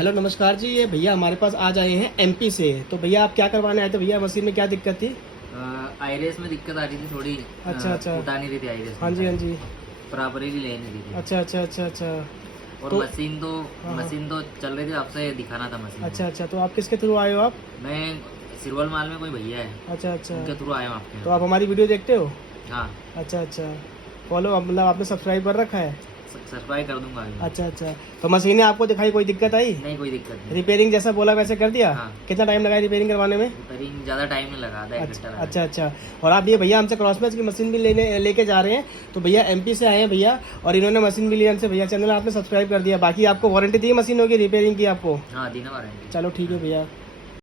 Hello नमस्कार जी, ये भैया हमारे पास आज आए हैं एमपी से। तो भैया आप क्या करवाने आए थे भैया? मशीन में क्या दिक्कत थी? आइरिस में दिक्कत आ रही थी थोड़ी। अच्छा। उठा नहीं रही थी आइरिस। हाँ जी। बराबर ही ले नहीं रही थी। अच्छा। और तो मशीन तो चल रही थी, आपसे दिखाना था मशीन। अच्छा। तो आप किसके थ्रू आए हो आप? मैं सिरवल माल में कोई भैया है, अच्छा। उनके थ्रू आया हूँ आपके तो आप हमारी वीडियो देखते हो? हाँ, अच्छा। फॉलो मतलब आपने सब्सक्राइब कर रखा है? सब्सक्राइब कर दूंगा अभी। अच्छा। तो मशीनें आपको दिखाई, कोई दिक्कत आई? नहीं, कोई दिक्कत नहीं। रिपेयरिंग जैसा बोला वैसे कर दिया? हाँ। कितना टाइम लगा रिपेयरिंग करवाने में? रिपेयरिंग ज़्यादा टाइम नहीं लगा, आधा एक घंटा लगा। अच्छा। और आप ये भैया हमसे क्रॉस मैच की मशीन भी लेके जा रहे हैं। तो भैया एमपी से आए हैं भैया, और इन्होंने मशीन भी ली हमसे। भैया चैनल आपने सब्सक्राइब कर दिया। बाकी आपको वारंटी दी मशीनों की रिपेयरिंग की आपको? हाँ, दी ना वारंटी। चलो ठीक है भैया।